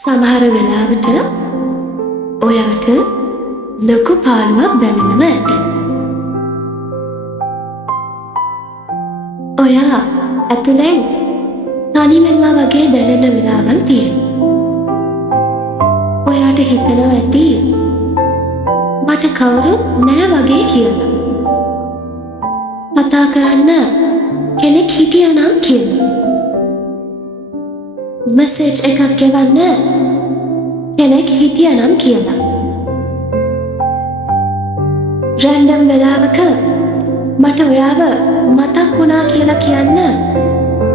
සමහර වෙලාවට ඔයාට ලොකු පාළුවක් දැනෙනවා ඇති. ඔයා ඇතුලෙන් තනිවෙනවා වගේ දැනෙන වෙලාවල් තියෙනවා. ඔයාට හිතෙනවා ඇති මට කවුරුත් නෑ වගේ කියලා. කතා කරන්න කෙනෙක් හිටියනම් කියලා. මෙසේජ් එකක් එවන්න කෙනෙක් හිටියනම් කියලා. රැන්ඩම් වෙලාවක මට ඔයාව මතක් වුණා කියලා කියන්න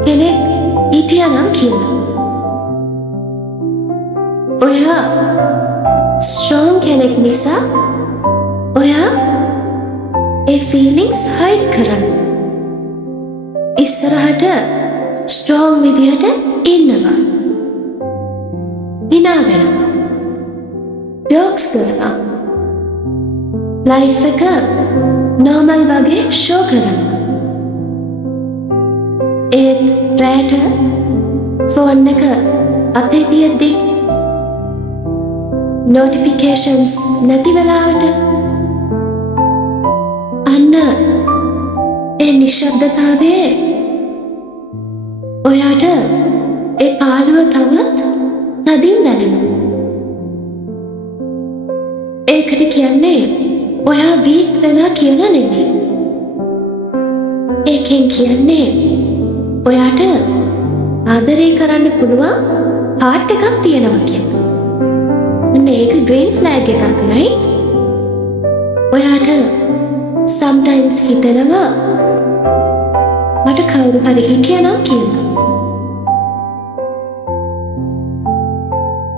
කෙනෙක් හිටියනම් කියලා. ඔයා ස්ට්‍රෝං කෙනෙක් නිසා ඔයා ඒ ෆීලිංග්ස් හයිඩ් කරන්න. ඉස්සරහට ස්ට්‍රෝං විදිහට ඉන්නවා. හිනා වෙනවා. ජෝක්ස් කරනවා. ලයිෆ් එක නෝමල් වගේ ෂෝ කරනවා. ඒත් රැට ෆෝන් එක අතේ තියෙද්දි නොටිෆිකේෂන්ස් නැති වෙලාවට අන්න ඒ නිශ්ශබ්දතාවයේ ඔයාට ඒ පාළුව තවත් තදින් දැනෙනවා. ඒකට කියන්නේ ඔයා වීක් වෙලා කියන නෙමෙයි. ඒකෙන් කියන්නේ ඔයාට ආදරේ කරන්න පුළුවන් හાર્ට් එකක් තියෙනවා කියන්නේ. අන්න ඒක ග්‍රීන් ෆ්ලැග් එකක් right? ඔයාට sometimes හිතෙනවා මට කවුරු හරි හිටියනම් කියලා.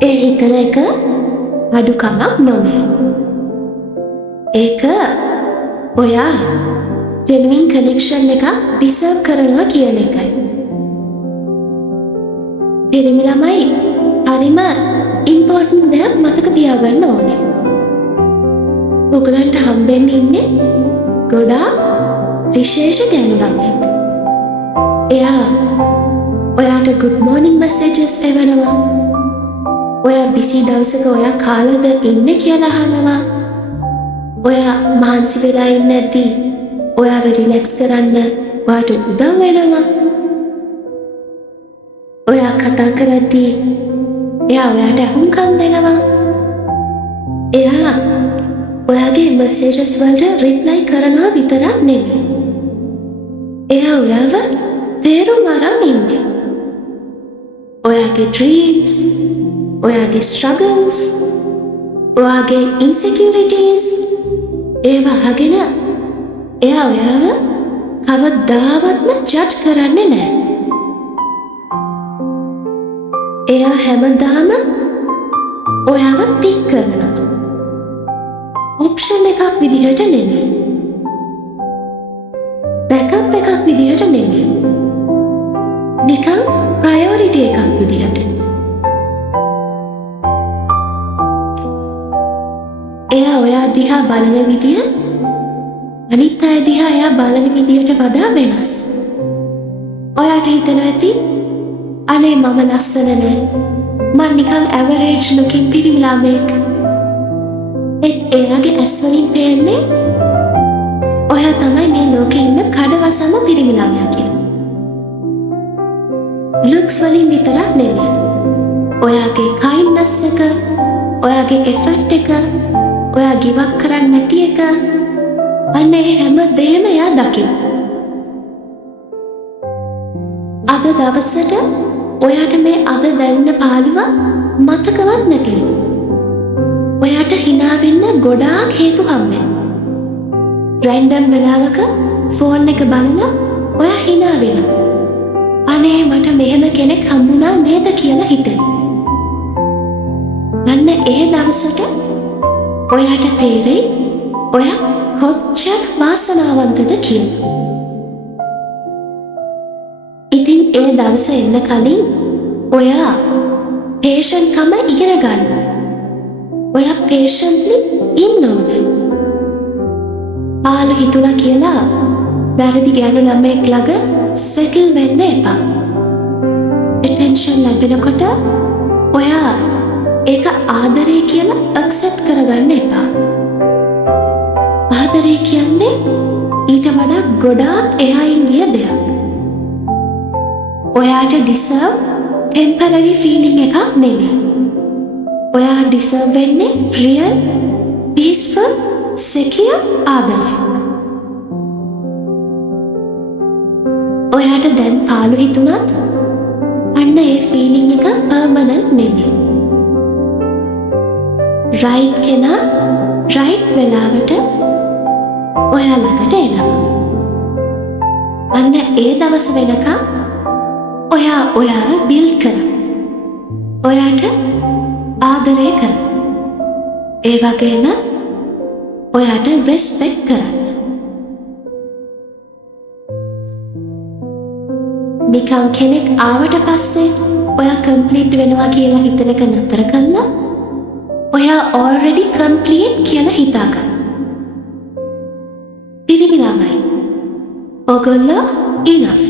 ඒ හිතන එක අඩුකමක් නොවේ. ඒක ඔයා ජෙනුයින් කනෙක්ෂන් එකක් ඩිසර්ව් කරනවා කියන එකයි. පිරිමි ළමයි හරිම ඉම්පෝටන්ට් දෙයක් මතක තියාගන්න ඕනේ. ඔයගලන්ට හම්බෙන්න ඉන්නේ ගොඩාක් විශේෂ ගෑනු ළමයෙක්. එයා ඔයාට good morning messages එවනවා. ඔයා බිසි දවසක ඔයා කාලෙද ඉන්නේ කියලා අහනවා. ඔයා මහන්සි වෙලා ඉන්නේ නැති ඔයාව රිලැක්ස් කරන්න ඔයාට උදව් වෙනවා. ඔයා කතා කරද්දී එයා ඔයාට අහුම්කම් දෙනවා. එයා ඔයාගේ මැසේජස් වලට රිප්ලයි කරනවා විතරක් නෙමෙයි. එයා ඔයාව තේරුම් අරන් ඉන්නේ. ඔයාගේ ඩ්‍රීම්ස්, ඔයාගේ ස්ට්‍රගල්ස්, ඔයාගේ ඉන්සෙකියුරිටීස් ඒවා අහගෙන එයා ඔයාව කවදාවත්ම ජජ් කරන්නේ නැහැ. එයා හැමදාම ඔයාව පික් කරනවා. ඔප්ෂන් එකක් විදිහට නෙමෙයි. බෑකප් එකක් විදිහට නෙමෙයි. නිකන් ප්‍රයොරිටි එකක් විදිහට. එයා ඔයා දිහා බලන විදිය අනිත් අය දිහා එයා බලන විදියට වඩා වෙනස්. ඔයාට හිතෙනවා ඇති අනේ මම ලස්සන නෑ. මං නිකන් ඇවරේජ් ලුකින් පිරිමි ළමයෙක්. ඒත් එයාගේ ඇස් වලින් පේන්නේ ඔයා තමයි මේ ලෝකේ ඉන්න කඩවසම පිරිමි ළමයා කියලා. ලුක්ස් වලින් විතරක් නෙමෙයි. ඔයාගේ කයින්ඩ්නස් එක, ඔයාගේ එෆර්ට් එක, ඔයා ගිවක් කරන්නේ නැති එක අන්න ඒ හැම දෙයක්ම එයා දකිනවා. අද දවසට ඔයාට මේ අද දැනෙන පාළුව මතකවත් නැති. ඔයාට hina වෙන්න ගොඩාක් හේතු හම්බෙනවා. රැන්ඩම් වෙලාවක ෆෝන් එක බලලා ඔයා hina වෙනවා. අනේ මට මෙහෙම කෙනෙක් හම්බුණා නේද කියලා හිතෙනවා. අන්න ඒ දවසට ඔයාට තේරෙයි ඔයා කොච්චර වාසනාවන්තද කියලා. ඉතින් ඒ දවස එන්න කලින් ඔයා පේෂන්ට් කම ඉගෙන ගන්න. ඔයා පේෂන්ට්ලි ඉන්න ඕනේ. පාළු හිතුණා කියලා වැරදි ගෑනු ළමයෙක් ළඟ සෙටල් වෙන්න එපා. attention ලැබෙනකොට ඔයා ආදරේ කියලා ඇක්සෙප්ට් කරගන්න එපා. ආදරේ කියන්නේ ඊට වඩා ගොඩාක් එහායින් ගිය දෙයක්. ඔයාට ඩිසර්ව් ටෙම්පරරි ෆීලිං එකක් නෙමෙයි. ඔයා ඩිසර්ව් වෙන්නේ රියල්, පීස්ෆුල්, සෙකියර් ආදරයක්. ඔයාට දැන් පාළු හිතුණත් අන්න ඒ ෆීලිං එක පර්මනන්ට් නෙමෙයි. රයිට් කෙනා රයිට් වෙලාවට ඔයා ළඟට එනවා. අන්න ඒ දවස වෙනකම් ඔයා ඔයාව බිල්ඩ් කරන්න. ඔයාට ආදරය කරන්න. ඒ වගේම ඔයාට රෙස්පෙක්ට් කරන්න. නිකන් කෙනෙක් ආවට පස්සේ ඔයා කම්ප්ලීට් වෙනවා කියලා හිතන එක නතර කළා. ඔයා already complete කියලා හිතාගන්න. පිරිමි ළමයි. ඔයගොල්ලෝ enough.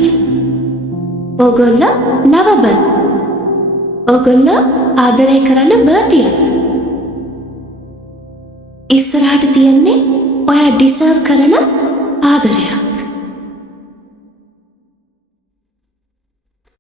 ඔයගොල්ලෝ lovable. ඔයගොල්ලෝ ආදරය කරන්න බර්තිය. ඉස්සරහට තියන්නේ ඔයා ඩිසර්ව් කරන ආදරයක්.